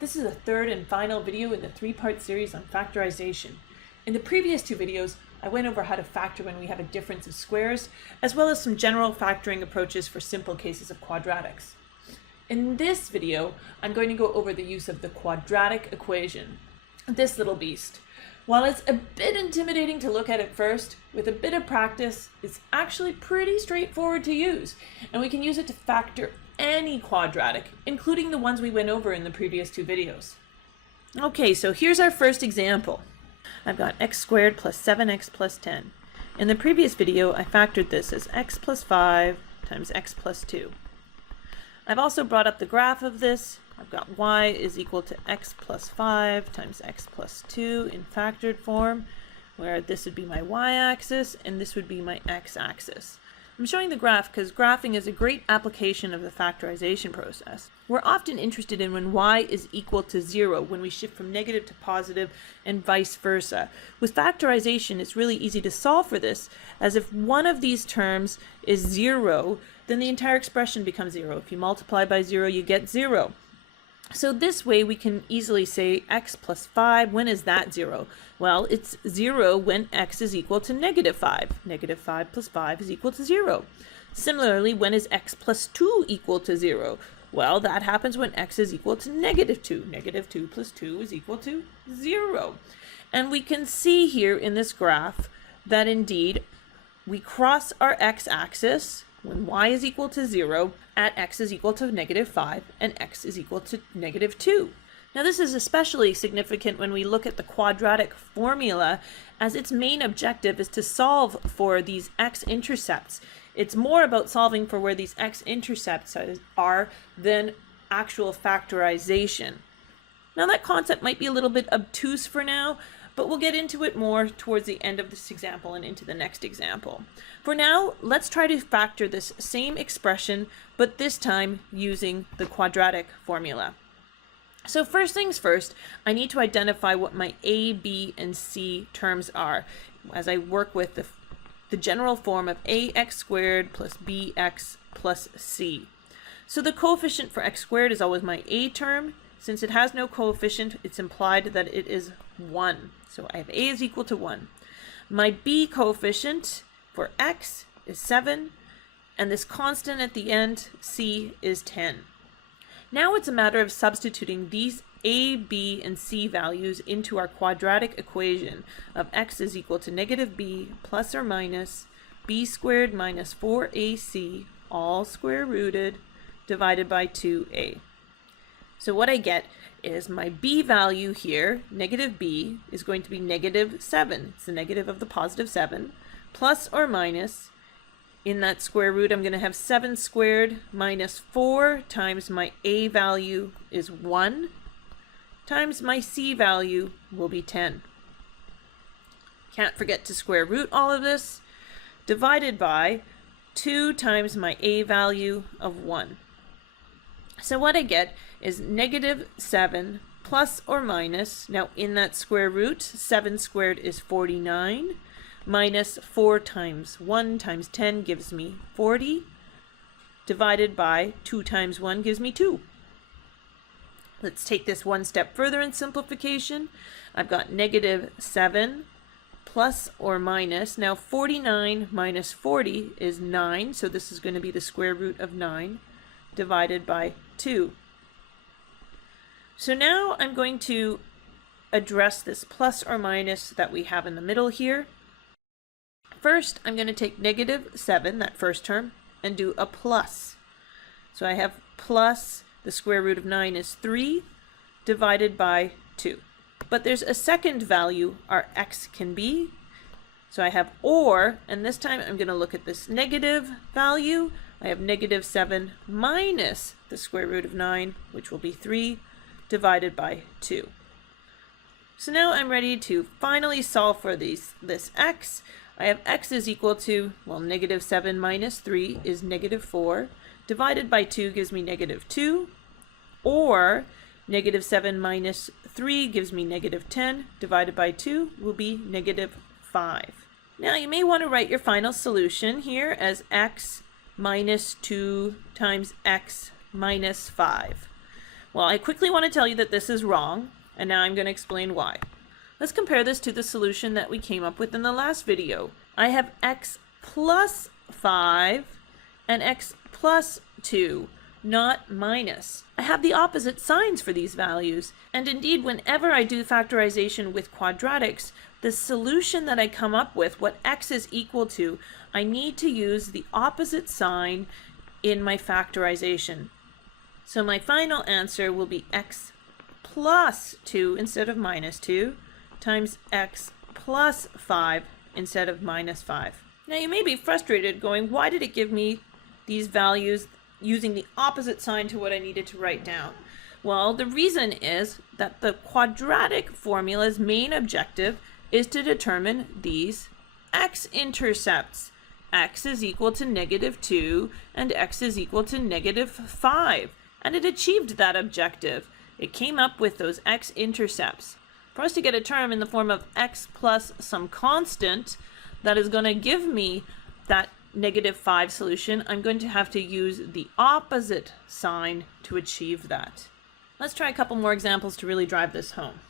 This is the third and final video in the three-part series on factorization. In the previous two videos, I went over how to factor when we have a difference of squares, as well as some general factoring approaches for simple cases of quadratics. In this video, I'm going to go over the use of the quadratic equation, this little beast. While it's a bit intimidating to look at first, with a bit of practice, it's actually pretty straightforward to use, and we can use it to factor any quadratic, including the ones we went over in the previous two videos. Okay, so here's our first example. I've got x squared plus 7x plus 10. In the previous video, I factored this as x plus 5 times x plus 2. I've also brought up the graph of this. I've got y is equal to x plus 5 times x plus 2 in factored form, where this would be my y-axis and this would be my x-axis. I'm showing the graph because graphing is a great application of the factorization process. We're often interested in when y is equal to 0, when we shift from negative to positive and vice versa. With factorization, it's really easy to solve for this, as if one of these terms is 0, then the entire expression becomes 0. If you multiply by 0, you get 0. So this way we can easily say x plus 5, when is that 0? Well, it's 0 when x is equal to negative 5. Negative 5 plus 5 is equal to 0. Similarly, when is x plus 2 equal to 0? Well, that happens when x is equal to negative 2. Negative 2 plus 2 is equal to 0. And we can see here in this graph that indeed we cross our x-axis when y is equal to 0 at x is equal to negative 5 and x is equal to negative 2. Now this is especially significant when we look at the quadratic formula, as its main objective is to solve for these x-intercepts. It's more about solving for where these x-intercepts are than actual factorization. Now that concept might be a little bit obtuse for now, but we'll get into it more towards the end of this example and into the next example. For now, let's try to factor this same expression, but this time using the quadratic formula. So first things first, I need to identify what my a, b, and c terms are as I work with the general form of ax squared plus bx plus c. So the coefficient for x squared is always my a term. Since it has no coefficient, it's implied that it is 1. So I have a is equal to 1. My b coefficient for x is 7, and this constant at the end, c, is 10. Now it's a matter of substituting these a, b, and c values into our quadratic equation of x is equal to negative b plus or minus b squared minus 4ac, all square rooted, divided by 2a. So what I get is my b value here, negative b, is going to be negative 7. It's the negative of the positive 7, plus or minus, in that square root, I'm going to have 7 squared minus 4 times my a value is 1, times my c value will be 10. Can't forget to square root all of this, divided by 2 times my a value of 1. So what I get is negative 7 plus or minus, now in that square root, 7 squared is 49, minus 4 times 1 times 10 gives me 40, divided by 2 times 1 gives me 2. Let's take this one step further in simplification. I've got negative 7 plus or minus, now 49 minus 40 is 9, so this is going to be the square root of 9, divided by 2. So now I'm going to address this plus or minus that we have in the middle here. First, I'm going to take negative 7, that first term, and do a plus. So I have plus the square root of 9 is 3 divided by 2. But there's a second value our x can be. So I have or, and this time I'm going to look at this negative value. I have negative 7 minus the square root of 9, which will be 3, divided by 2. So now I'm ready to finally solve for this x. I have x is equal to, well, negative 7 minus 3 is negative 4, divided by 2 gives me negative 2, or negative 7 minus 3 gives me negative 10, divided by 2 will be negative 5. Now you may want to write your final solution here as x minus 2 times x minus 5. Well, I quickly want to tell you that this is wrong, and now I'm going to explain why. Let's compare this to the solution that we came up with in the last video. I have x plus 5 and x plus 2, not minus. I have the opposite signs for these values, and indeed whenever I do factorization with quadratics, the solution that I come up with, what x is equal to, I need to use the opposite sign in my factorization. So my final answer will be x plus 2 instead of minus 2 times x plus 5 instead of minus 5. Now you may be frustrated going, why did it give me these values using the opposite sign to what I needed to write down? Well, the reason is that the quadratic formula's main objective is to determine these x-intercepts. X is equal to -2 and x is equal to -5. And it achieved that objective. It came up with those x-intercepts. For us to get a term in the form of x plus some constant that is going to give me that -5 solution, I'm going to have to use the opposite sign to achieve that. Let's try a couple more examples to really drive this home.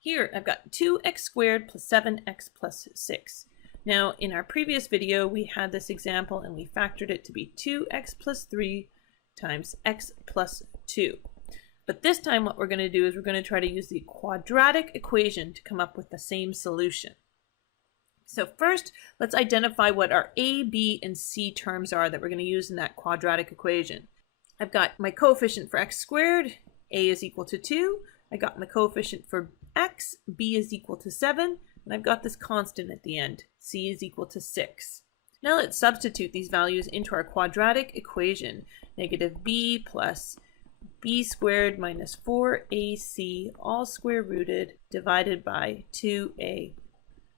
Here I've got 2x squared plus 7x plus 6. Now in our previous video we had this example and we factored it to be 2x plus 3 times x plus 2. But this time what we're going to do is we're going to try to use the quadratic equation to come up with the same solution. So first, let's identify what our a, b, and c terms are that we're going to use in that quadratic equation. I've got my coefficient for x squared, a is equal to 2. I got my coefficient for x, b is equal to 7. And I've got this constant at the end, c is equal to 6. Now let's substitute these values into our quadratic equation. -b plus b squared minus 4ac all square rooted divided by 2a.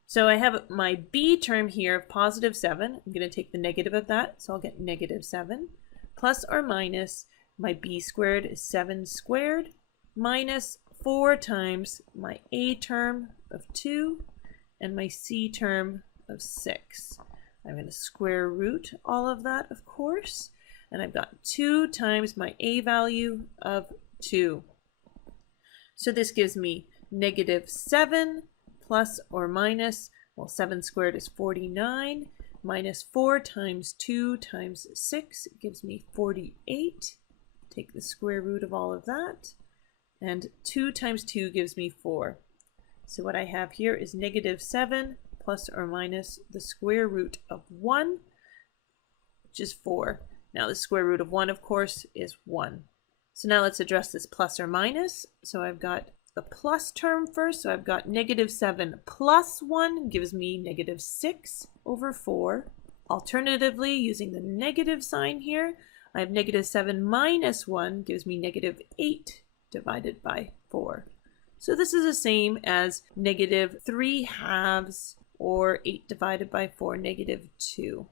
So I have my b term here of positive 7. I'm going to take the negative of that, so I'll get -7. Plus or minus my b squared is 7 squared minus 4 times my a term of 2 and my c term of 6. I'm going to square root all of that, of course, and I've got 2 times my a value of 2. So this gives me -7 plus or minus, well, 7 squared is 49, minus 4 times 2 times 6 gives me 48. Take the square root of all of that, and 2 times 2 gives me 4. So what I have here is -7 plus or minus the square root of 1, which is 4. Now the square root of 1, of course, is 1. So now let's address this plus or minus. So I've got the plus term first. So I've got -7 plus 1 gives me -6 over 4. Alternatively, using the negative sign here, I have -7 minus 1 gives me -8 divided by 4. So this is the same as -3/2 or 8 divided by 4, -2.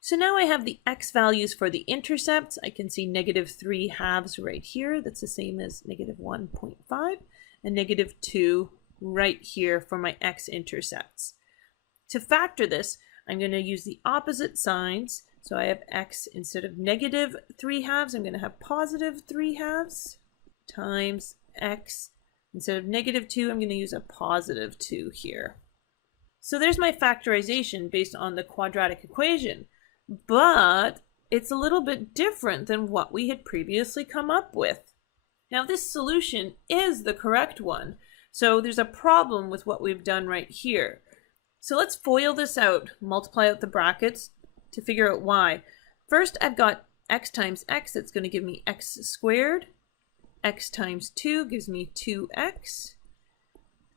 So now I have the x values for the intercepts. I can see -3/2 right here. That's the same as -1.5 and -2 right here for my x-intercepts. To factor this, I'm going to use the opposite signs. So I have x instead of -3/2, I'm going to have +3/2 times x. Instead of -2, I'm going to use a +2 here. So there's my factorization based on the quadratic equation, but it's a little bit different than what we had previously come up with. Now this solution is the correct one, so there's a problem with what we've done right here. So let's FOIL this out, multiply out the brackets to figure out why. First, I've got x times x, that's going to give me x squared. X times 2 gives me 2x.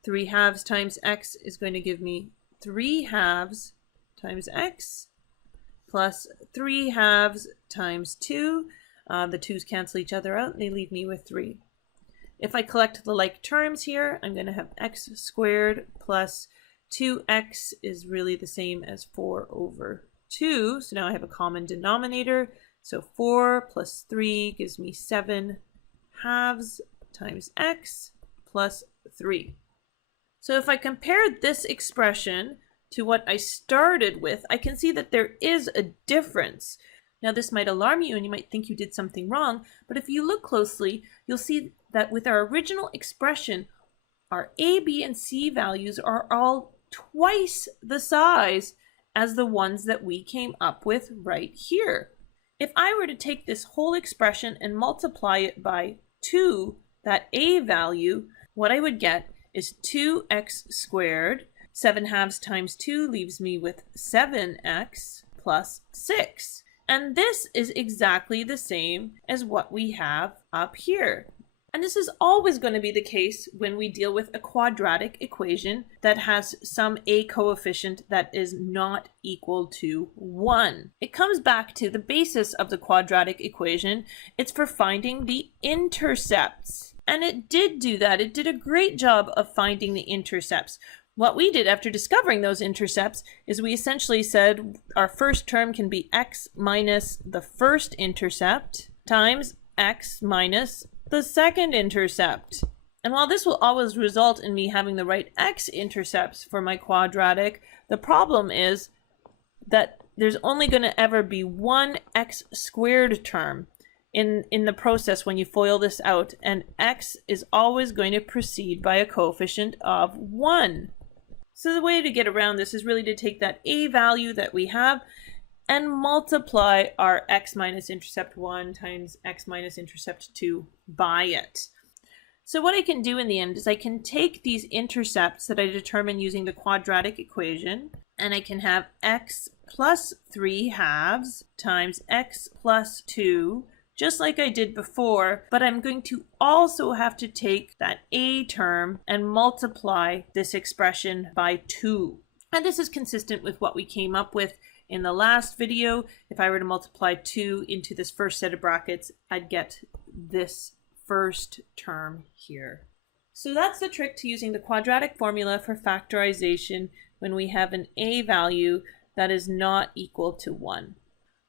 3/2 times x is going to give me 3/2 times x plus 3/2 times 2. The 2's cancel each other out and they leave me with 3. If I collect the like terms here, I'm going to have x squared plus 2x is really the same as 4 over 2. So now I have a common denominator. So 4 plus 3 gives me 7/2 times x plus 3. So if I compare this expression to what I started with, I can see that there is a difference. Now this might alarm you and you might think you did something wrong, but if you look closely, you'll see that with our original expression, our A, B, and C values are all twice the size as the ones that we came up with right here. If I were to take this whole expression and multiply it by 2, that A value, what I would get is 2x squared. 7 halves times 2 leaves me with 7x plus 6. And this is exactly the same as what we have up here. And this is always going to be the case when we deal with a quadratic equation that has some A coefficient that is not equal to 1. It comes back to the basis of the quadratic equation. It's for finding the intercepts. And it did do that. It did a great job of finding the intercepts. What we did after discovering those intercepts is we essentially said our first term can be x minus the first intercept times x minus the second intercept. And while this will always result in me having the right x intercepts for my quadratic, the problem is that there's only going to ever be one x squared term in the process when you FOIL this out, and x is always going to precede by a coefficient of 1. So the way to get around this is really to take that A value that we have and multiply our x minus intercept 1 times x minus intercept 2 by it. So what I can do in the end is I can take these intercepts that I determine using the quadratic equation, and I can have x plus 3 halves times x plus 2, just like I did before, but I'm going to also have to take that A term and multiply this expression by 2. And this is consistent with what we came up with in the last video. If I were to multiply 2 into this first set of brackets, I'd get this first term here. So that's the trick to using the quadratic formula for factorization when we have an A value that is not equal to 1.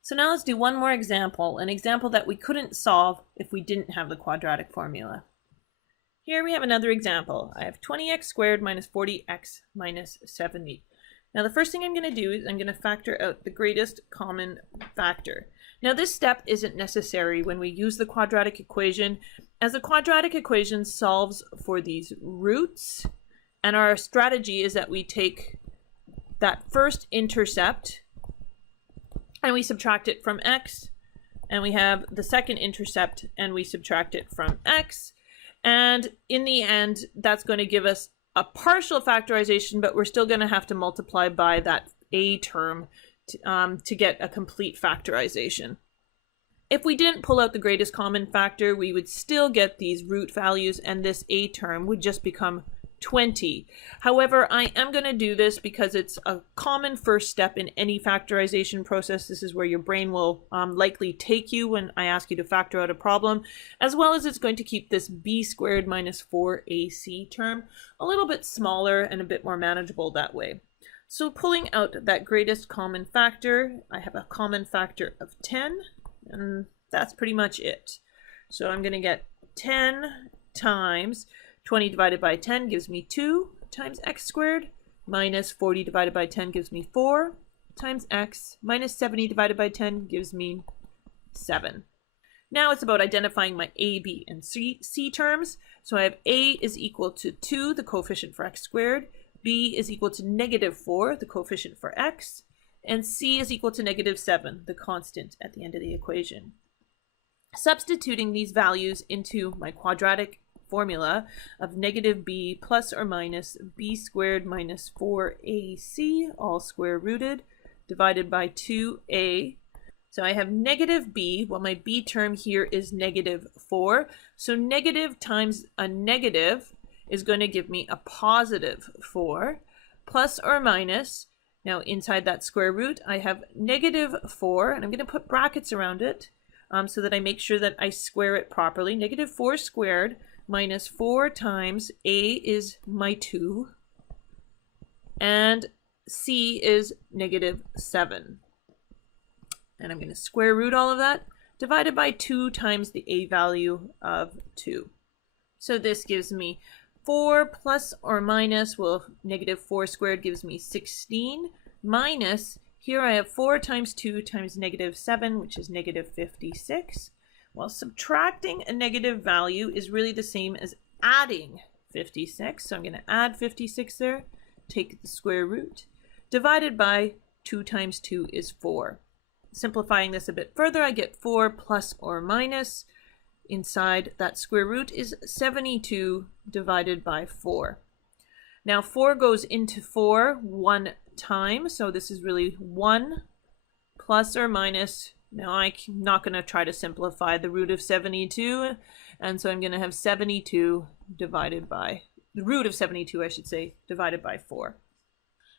So now let's do one more example, an example that we couldn't solve if we didn't have the quadratic formula. Here we have another example. I have 20x squared minus 40x minus 70. Now the first thing I'm going to do is I'm going to factor out the greatest common factor. Now this step isn't necessary when we use the quadratic equation, as the quadratic equation solves for these roots, and our strategy is that we take that first intercept and we subtract it from x, and we have the second intercept and we subtract it from x, and in the end that's going to give us a partial factorization, but we're still going to have to multiply by that A term to get a complete factorization. If we didn't pull out the greatest common factor, we would still get these root values, and this A term would just become 20. However, I am going to do this because it's a common first step in any factorization process. This is where your brain will likely take you when I ask you to factor out a problem, as well as it's going to keep this b squared minus 4ac term a little bit smaller and a bit more manageable that way. So pulling out that greatest common factor, I have a common factor of 10, and that's pretty much it. So I'm going to get 10 times 20 divided by 10 gives me 2 times x squared, minus 40 divided by 10 gives me 4 times x, minus 70 divided by 10 gives me 7. Now it's about identifying my a, b, and c terms. So I have a is equal to 2, the coefficient for x squared, b is equal to negative 4, the coefficient for x, and c is equal to negative 7, the constant at the end of the equation. Substituting these values into my quadratic formula of negative b plus or minus b squared minus 4ac, all square rooted, divided by 2a. So I have negative b, well my b term here is negative 4, so negative times a negative is going to give me a positive 4, plus or minus, now inside that square root I have negative 4, and I'm going to put brackets around it so that I make sure that I square it properly. Negative 4 squared minus 4 times a is my 2, and c is negative 7. And I'm going to square root all of that, divided by 2 times the a value of 2. So this gives me 4 plus or minus, well, negative 4 squared gives me 16, minus Here I have 4 times 2 times negative 7, which is negative 56. Well, subtracting a negative value is really the same as adding 56. So I'm going to add 56 there, take the square root, divided by 2 times 2 is 4. Simplifying this a bit further, I get 4 plus or minus. Inside that square root is 72 divided by 4. Now 4 goes into 4 one time, so this is really 1 plus or minus. Now I'm not going to try to simplify the root of 72, and so I'm going to have 72 divided by, the root of 72 I should say, divided by 4.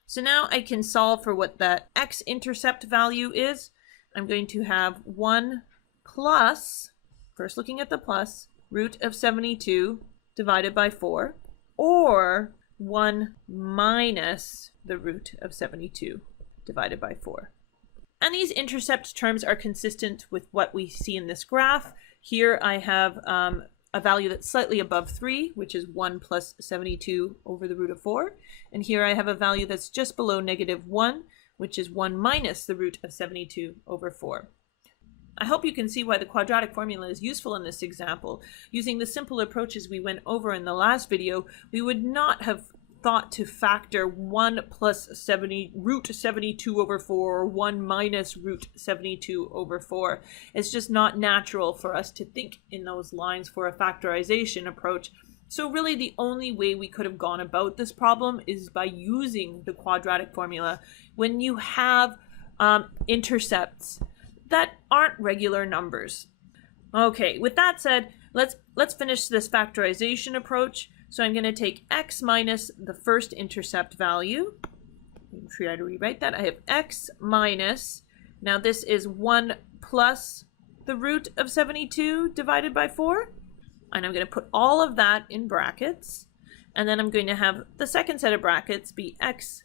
So now I can solve for what that x-intercept value is. I'm going to have 1 plus, first looking at the plus, root of 72 divided by 4, or 1 minus the root of 72 divided by 4. And these intercept terms are consistent with what we see in this graph. Here I have a value that's slightly above 3, which is 1 plus 72 over the root of 4. And here I have a value that's just below negative 1, which is 1 minus the root of 72 over 4. I hope you can see why the quadratic formula is useful in this example. Using the simple approaches we went over in the last video, we would not have thought to factor 1 plus root 72 over 4 or 1 minus root 72 over 4. It's just not natural for us to think in those lines for a factorization approach. So really the only way we could have gone about this problem is by using the quadratic formula when you have intercepts that aren't regular numbers. Okay, with that said, let's finish this factorization approach. So I'm going to take x minus the first intercept value. Try to rewrite that. I have x minus, now this is 1 plus the root of 72 divided by 4. And I'm going to put all of that in brackets. And then I'm going to have the second set of brackets be x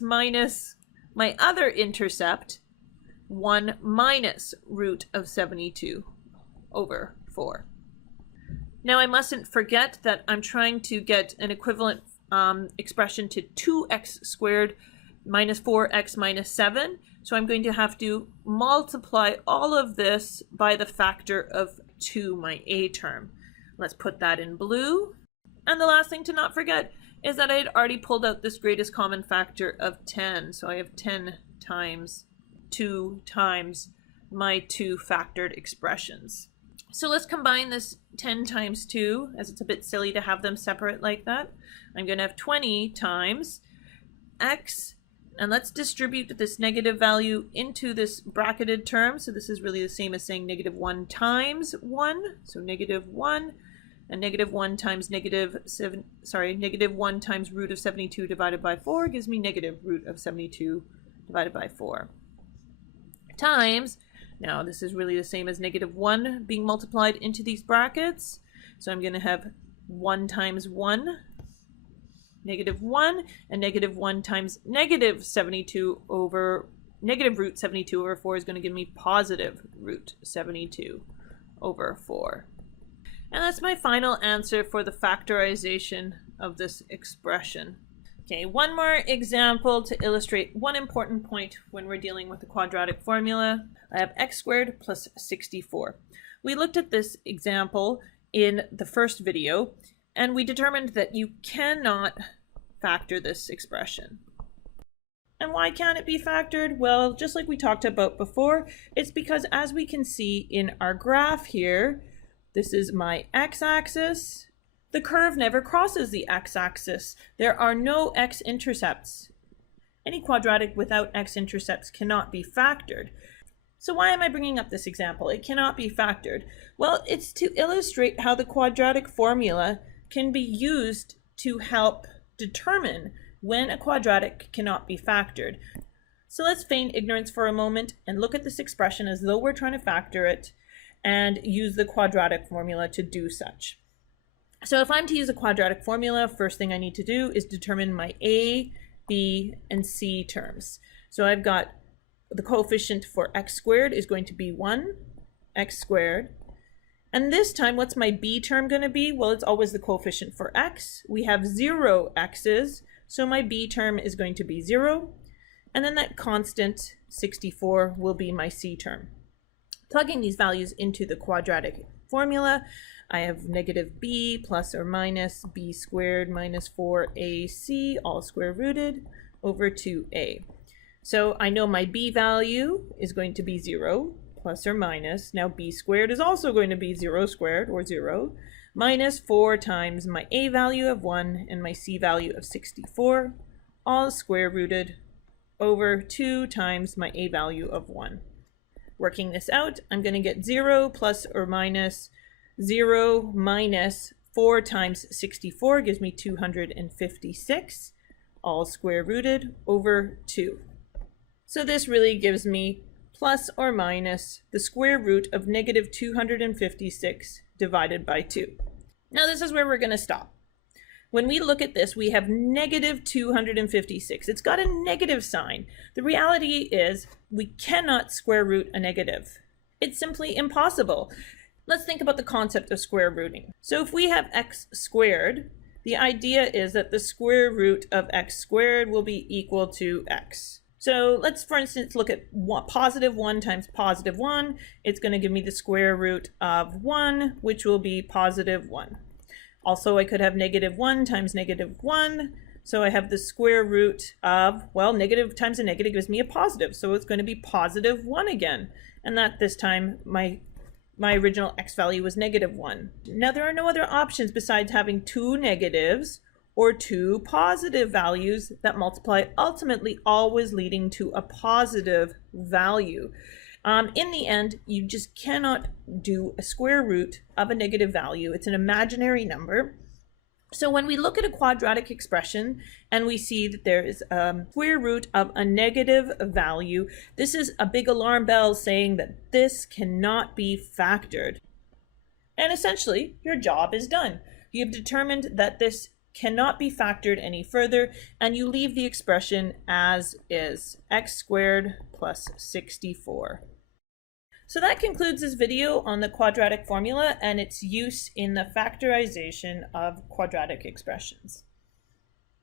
minus my other intercept, 1 minus root of 72 over 4. Now I mustn't forget that I'm trying to get an equivalent expression to 2x squared minus 4x minus 7. So I'm going to have to multiply all of this by the factor of 2, my a term. Let's put that in blue. And the last thing to not forget is that I had already pulled out this greatest common factor of 10. So I have 10 times 2 times my 2 factored expressions. So let's combine this 10 times 2, as it's a bit silly to have them separate like that. I'm going to have 20 times x, and let's distribute this negative value into this bracketed term. So this is really the same as saying negative 1 times 1. So negative 1, and negative 1 times negative 1 times root of 72 divided by 4 gives me negative root of 72 divided by 4. Times, now this is really the same as negative 1 being multiplied into these brackets. So I'm going to have 1 times 1, negative 1, and negative 1 times negative 72 over, negative root 72 over 4 is going to give me positive root 72 over 4. And that's my final answer for the factorization of this expression. Okay, one more example to illustrate one important point when we're dealing with the quadratic formula. I have x squared plus 64. We looked at this example in the first video, and we determined that you cannot factor this expression. And why can't it be factored? Well, just like we talked about before, it's because as we can see in our graph here, this is my x-axis. The curve never crosses the x-axis. There are no x-intercepts. Any quadratic without x-intercepts cannot be factored. So why am I bringing up this example? It cannot be factored. Well, it's to illustrate how the quadratic formula can be used to help determine when a quadratic cannot be factored. So let's feign ignorance for a moment and look at this expression as though we're trying to factor it and use the quadratic formula to do such. So if I'm to use a quadratic formula, first thing I need to do is determine my a, b, and c terms. So I've got the coefficient for x squared is going to be 1, x squared. And this time, what's my b term going to be? Well, it's always the coefficient for x. We have 0 x's, so my b term is going to be 0. and then that constant 64 will be my c term. Plugging these values into the quadratic formula, I have negative b plus or minus b squared minus 4ac all square rooted over 2a. So I know my b value is going to be 0 plus or minus. Now b squared is also going to be 0 squared, or 0, minus 4 times my a value of 1 and my c value of 64, all square rooted over 2 times my a value of 1. Working this out, I'm going to get 0 plus or minus 0 minus 4 times 64 gives me 256, all square rooted over 2. So this really gives me plus or minus the square root of negative 256 divided by 2. Now this is where we're going to stop. When we look at this, we have negative 256. It's got a negative sign. The reality is we cannot square root a negative. It's simply impossible. Let's think about the concept of square rooting. So if we have x squared, the idea is that the square root of x squared will be equal to x. So let's, for instance, look at positive 1 times positive 1. It's going to give me the square root of 1, which will be positive 1. Also, I could have negative 1 times negative 1. So I have the square root of, well, negative times a negative gives me a positive. So it's going to be positive 1 again. And that this time, my original x value was negative 1. Now, there are no other options besides having 2 negatives or 2 positive values that multiply, ultimately always leading to a positive value. In the end, you just cannot do a square root of a negative value. It's an imaginary number. So when we look at a quadratic expression and we see that there is a square root of a negative value, this is a big alarm bell saying that this cannot be factored. And essentially, your job is done. You've determined that this cannot be factored any further, and you leave the expression as is, x squared plus 64. So that concludes this video on the quadratic formula and its use in the factorization of quadratic expressions.